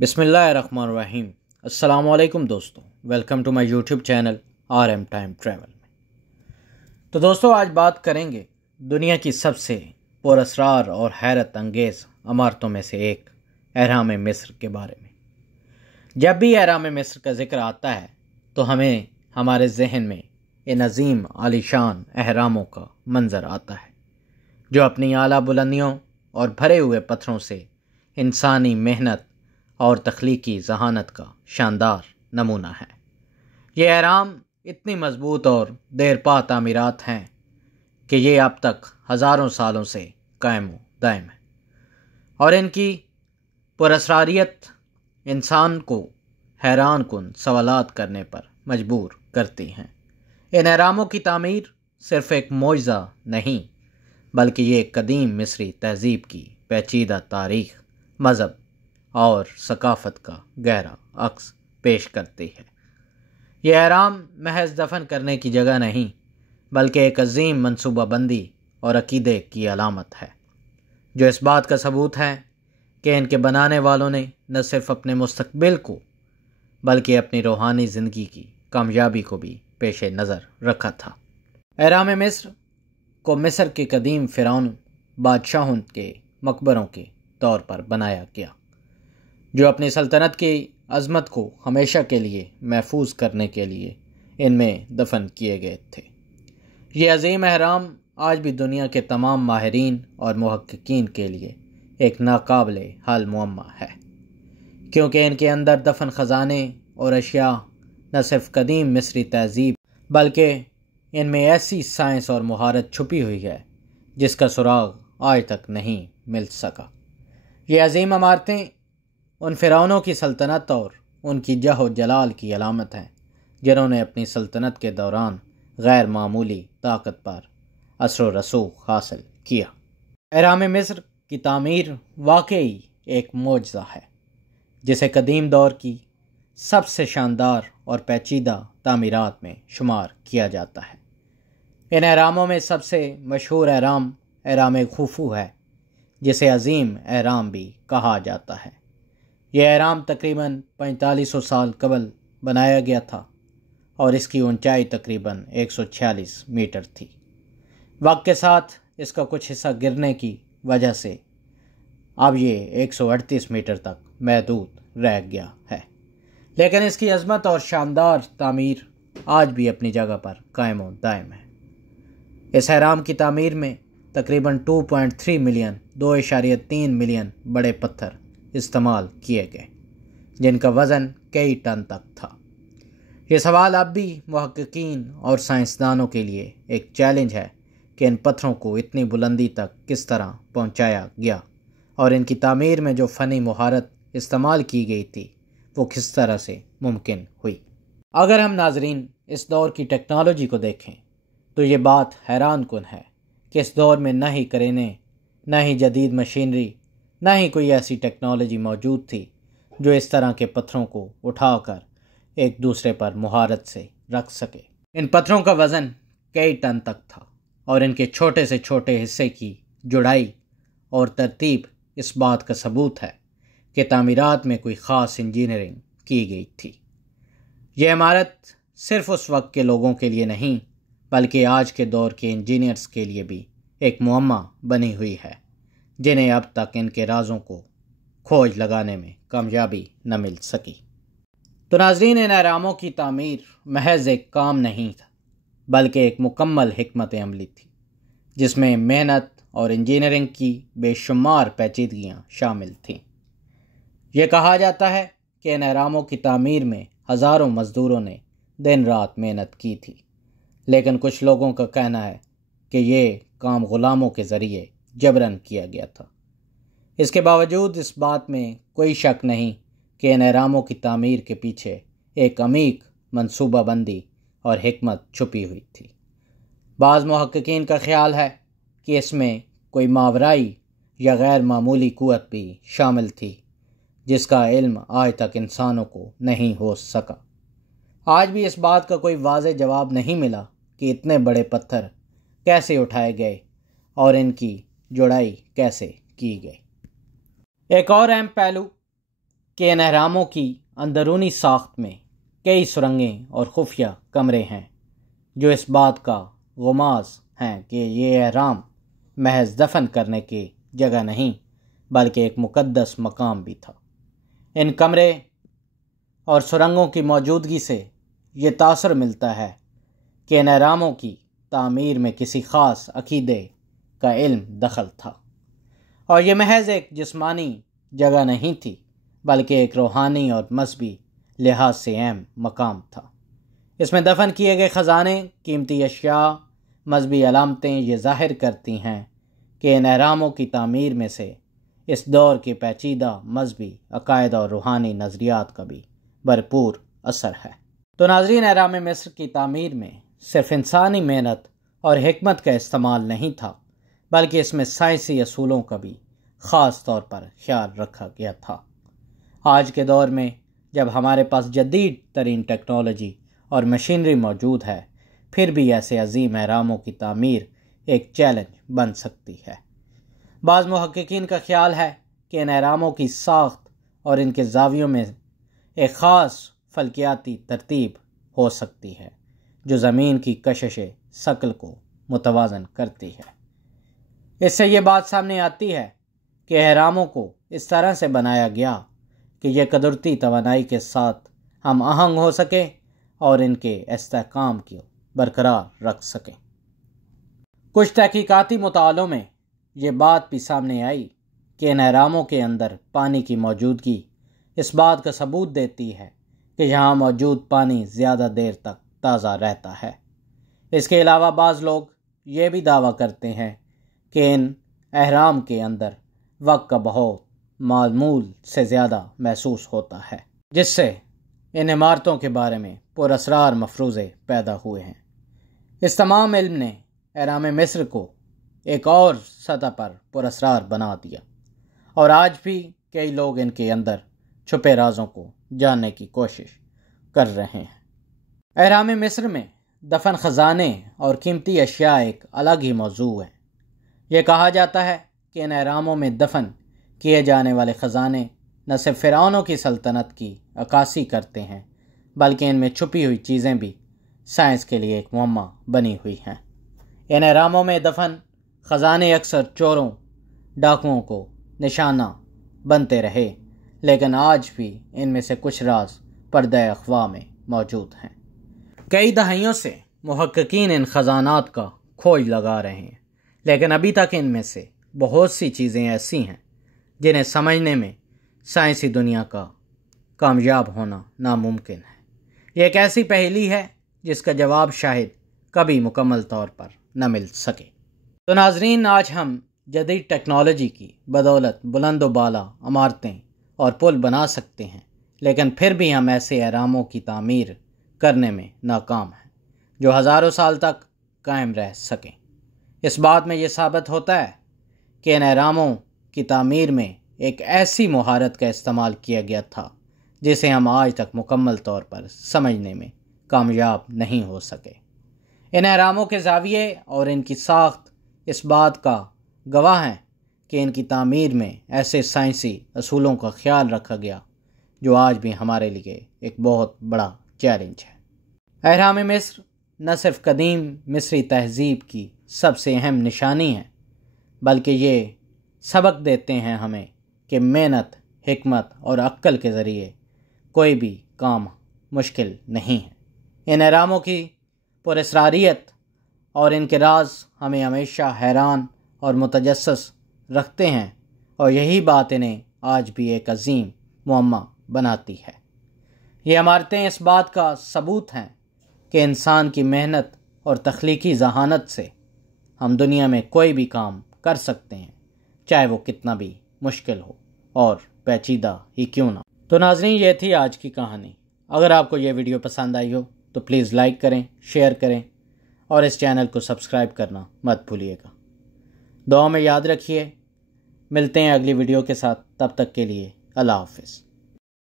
بسم اللہ الرحمن الرحیم۔ السلام علیکم دوستوں، welcome to my YouTube channel RM time travel میں۔ تو دوستوں، آج بات کریں گے دنیا کی سب سے پراسرار اور حیرت انگیز عمارتوں میں سے ایک اہرام مصر کے بارے میں۔ جب بھی اہرام مصر کا ذکر آتا ہے تو ہمیں ہمارے ذہن میں ان عظیم عالیشان اہراموں کا منظر آتا ہے جو اپنی اعلیٰ بلندیوں اور بھرے ہوئے پتھروں سے انسانی محنت اور تخلیقی ذہانت کا شاندار نمونہ ہے۔ یہ اہرام اتنی مضبوط اور دیرپا تعمیرات ہیں کہ یہ اب تک ہزاروں سالوں سے قائم و دائم ہے، اور ان کی پراسراریت انسان کو حیران کن سوالات کرنے پر مجبور کرتی ہیں۔ ان اہراموں کی تعمیر صرف ایک معجزہ نہیں، بلکہ یہ ایک قدیم مصری تہذیب کی پیچیدہ تاریخ، مذہب اور ثقافت کا گہرا عکس پیش کرتی ہے۔ یہ اہرام محض دفن کرنے کی جگہ نہیں، بلکہ ایک عظیم منصوبہ بندی اور عقیدے کی علامت ہے، جو اس بات کا ثبوت ہے کہ ان کے بنانے والوں نے نہ صرف اپنے مستقبل کو بلکہ اپنی روحانی زندگی کی کامیابی کو بھی پیش نظر رکھا تھا۔ اہرام مصر کو مصر کے قدیم فرعون بادشاہوں کے مقبروں کے طور پر بنایا گیا، جو اپنی سلطنت کی عظمت کو ہمیشہ کے لیے محفوظ کرنے کے لیے ان میں دفن کیے گئے تھے۔ یہ عظیم اہرام آج بھی دنیا کے تمام ماہرین اور محققین کے لیے ایک ناقابل حل معمہ ہے، کیونکہ ان کے اندر دفن خزانے اور اشیاء نہ صرف قدیم مصری تہذیب بلکہ ان میں ایسی سائنس اور مہارت چھپی ہوئی ہے جس کا سراغ آج تک نہیں مل سکا۔ یہ عظیم عمارتیں ان فرعونوں کی سلطنت اور ان کی جہ و جلال کی علامت ہیں جنہوں نے اپنی سلطنت کے دوران غیر معمولی طاقت پر اثر و رسوخ حاصل کیا۔ اہرام مصر کی تعمیر واقعی ایک معجزہ ہے جسے قدیم دور کی سب سے شاندار اور پیچیدہ تعمیرات میں شمار کیا جاتا ہے۔ ان اہراموں میں سب سے مشہور اہرام اہرام خوفو ہے، جسے عظیم اہرام بھی کہا جاتا ہے۔ یہ اہرام تقریباً 4500 سال قبل بنایا گیا تھا اور اس کی اونچائی تقریباً 146 میٹر تھی۔ وقت کے ساتھ اس کا کچھ حصہ گرنے کی وجہ سے اب یہ 138 میٹر تک محدود رہ گیا ہے، لیکن اس کی عظمت اور شاندار تعمیر آج بھی اپنی جگہ پر قائم و دائم ہے۔ اس اہرام کی تعمیر میں تقریباً 2.3 ملین 2.3 ملین بڑے پتھر استعمال کیے گئے، جن کا وزن کئی ٹن تک تھا۔ یہ سوال اب بھی محققین اور سائنسدانوں کے لیے ایک چیلنج ہے کہ ان پتھروں کو اتنی بلندی تک کس طرح پہنچایا گیا، اور ان کی تعمیر میں جو فنی مہارت استعمال کی گئی تھی وہ کس طرح سے ممکن ہوئی۔ اگر ہم ناظرین اس دور کی ٹیکنالوجی کو دیکھیں تو یہ بات حیران کن ہے کہ اس دور میں نہ ہی کرینے، نہ ہی جدید مشینری، نہ ہی کوئی ایسی ٹیکنالوجی موجود تھی جو اس طرح کے پتھروں کو اٹھا کر ایک دوسرے پر مہارت سے رکھ سکے۔ ان پتھروں کا وزن کئی ٹن تک تھا، اور ان کے چھوٹے سے چھوٹے حصے کی جڑائی اور ترتیب اس بات کا ثبوت ہے کہ تعمیرات میں کوئی خاص انجینئرنگ کی گئی تھی۔ یہ عمارت صرف اس وقت کے لوگوں کے لیے نہیں بلکہ آج کے دور کے انجینئرز کے لیے بھی ایک معمہ بنی ہوئی ہے، جنہیں اب تک ان کے رازوں کو کھوج لگانے میں کامیابی نہ مل سکی۔ تو ناظرین، ان اہراموں کی تعمیر محض ایک کام نہیں تھا بلکہ ایک مکمل حکمت عملی تھی، جس میں محنت اور انجینئرنگ کی بے شمار پیچیدگیاں شامل تھیں۔ یہ کہا جاتا ہے کہ ان اہراموں کی تعمیر میں ہزاروں مزدوروں نے دن رات محنت کی تھی، لیکن کچھ لوگوں کا کہنا ہے کہ یہ کام غلاموں کے ذریعے جبراً کیا گیا تھا۔ اس کے باوجود اس بات میں کوئی شک نہیں کہ ان اہراموں کی تعمیر کے پیچھے ایک عمیق منصوبہ بندی اور حکمت چھپی ہوئی تھی۔ بعض محققین کا خیال ہے کہ اس میں کوئی ماورائی یا غیر معمولی قوت بھی شامل تھی جس کا علم آج تک انسانوں کو نہیں ہو سکا۔ آج بھی اس بات کا کوئی واضح جواب نہیں ملا کہ اتنے بڑے پتھر کیسے اٹھائے گئے اور ان کی جڑائی کیسے کی گئی۔ ایک اور اہم پہلو کہ ان اہراموں کی اندرونی ساخت میں کئی سرنگیں اور خفیہ کمرے ہیں جو اس بات کا غماز ہیں کہ یہ اہرام محض دفن کرنے کی جگہ نہیں بلکہ ایک مقدس مقام بھی تھا۔ ان کمرے اور سرنگوں کی موجودگی سے یہ تاثر ملتا ہے کہ ان اہراموں کی تعمیر میں کسی خاص عقیدے کا علم دخل تھا، اور یہ محض ایک جسمانی جگہ نہیں تھی بلکہ ایک روحانی اور مذہبی لحاظ سے اہم مقام تھا۔ اس میں دفن کیے گئے خزانے، قیمتی اشیاء، مذہبی علامتیں یہ ظاہر کرتی ہیں کہ ان اہراموں کی تعمیر میں سے اس دور کے پیچیدہ مذہبی عقائد اور روحانی نظریات کا بھی بھرپور اثر ہے۔ تو ناظرین، اہرام مصر کی تعمیر میں صرف انسانی محنت اور حکمت کا استعمال نہیں تھا بلکہ اس میں سائنسی اصولوں کا بھی خاص طور پر خیال رکھا گیا تھا۔ آج کے دور میں جب ہمارے پاس جدید ترین ٹیکنالوجی اور مشینری موجود ہے، پھر بھی ایسے عظیم اہراموں کی تعمیر ایک چیلنج بن سکتی ہے۔ بعض محققین کا خیال ہے کہ ان اہراموں کی ساخت اور ان کے زاویوں میں ایک خاص فلکیاتی ترتیب ہو سکتی ہے جو زمین کی کشش ثقل کو متوازن کرتی ہے۔ اس سے یہ بات سامنے آتی ہے کہ اہراموں کو اس طرح سے بنایا گیا کہ یہ قدرتی توانائی کے ساتھ ہم آہنگ ہو سکیں اور ان کے استحکام کو برقرار رکھ سکیں۔ کچھ تحقیقاتی مطالعوں میں یہ بات بھی سامنے آئی کہ ان اہراموں کے اندر پانی کی موجودگی اس بات کا ثبوت دیتی ہے کہ یہاں موجود پانی زیادہ دیر تک تازہ رہتا ہے۔ اس کے علاوہ بعض لوگ یہ بھی دعویٰ کرتے ہیں کہ ان اہرام کے اندر وقت کا بہت معمول سے زیادہ محسوس ہوتا ہے، جس سے ان عمارتوں کے بارے میں پراسرار مفروضے پیدا ہوئے ہیں۔ اس تمام علم نے اہرام مصر کو ایک اور سطح پر پراسرار بنا دیا، اور آج بھی کئی لوگ ان کے اندر چھپے رازوں کو جاننے کی کوشش کر رہے ہیں۔ اہرام مصر میں دفن خزانے اور قیمتی اشیاء ایک الگ ہی موضوع ہے۔ یہ کہا جاتا ہے کہ ان اہراموں میں دفن کیے جانے والے خزانے نہ صرف فرعونوں کی سلطنت کی عکاسی کرتے ہیں بلکہ ان میں چھپی ہوئی چیزیں بھی سائنس کے لیے ایک معمہ بنی ہوئی ہیں۔ ان اہراموں میں دفن خزانے اکثر چوروں، ڈاکوؤں کو نشانہ بنتے رہے، لیکن آج بھی ان میں سے کچھ راز پردہ اخفا میں موجود ہیں۔ کئی دہائیوں سے محققین ان خزانات کا کھوج لگا رہے ہیں، لیکن ابھی تک ان میں سے بہت سی چیزیں ایسی ہیں جنہیں سمجھنے میں سائنسی دنیا کا کامیاب ہونا ناممکن ہے۔ یہ ایک ایسی پہیلی ہے جس کا جواب شاید کبھی مکمل طور پر نہ مل سکے۔ تو ناظرین، آج ہم جدید ٹیکنالوجی کی بدولت بلند و بالا عمارتیں اور پل بنا سکتے ہیں، لیکن پھر بھی ہم ایسے اہراموں کی تعمیر کرنے میں ناکام ہیں جو ہزاروں سال تک قائم رہ سکیں۔ اس بات میں یہ ثابت ہوتا ہے کہ ان اہراموں کی تعمیر میں ایک ایسی مہارت کا استعمال کیا گیا تھا جسے ہم آج تک مکمل طور پر سمجھنے میں کامیاب نہیں ہو سکے۔ ان اہراموں کے زاویے اور ان کی ساخت اس بات کا گواہ ہیں کہ ان کی تعمیر میں ایسے سائنسی اصولوں کا خیال رکھا گیا جو آج بھی ہمارے لیے ایک بہت بڑا چیلنج ہے۔ اہرام مصر نہ صرف قدیم مصری تہذیب کی سب سے اہم نشانی ہے بلکہ یہ سبق دیتے ہیں ہمیں کہ محنت، حکمت اور عقل کے ذریعے کوئی بھی کام مشکل نہیں ہے۔ ان اہراموں کی پراسراریت اور ان کے راز ہمیں ہمیشہ حیران اور متجسس رکھتے ہیں، اور یہی بات انہیں آج بھی ایک عظیم معمہ بناتی ہے۔ یہ عمارتیں اس بات کا ثبوت ہیں کہ انسان کی محنت اور تخلیقی ذہانت سے ہم دنیا میں کوئی بھی کام کر سکتے ہیں، چاہے وہ کتنا بھی مشکل ہو اور پیچیدہ ہی کیوں نہ۔ تو ناظرین، یہ تھی آج کی کہانی۔ اگر آپ کو یہ ویڈیو پسند آئی ہو تو پلیز لائک کریں، شیئر کریں اور اس چینل کو سبسکرائب کرنا مت بھولیے گا۔ دعا میں یاد رکھیے۔ ملتے ہیں اگلی ویڈیو کے ساتھ، تب تک کے لیے اللہ حافظ۔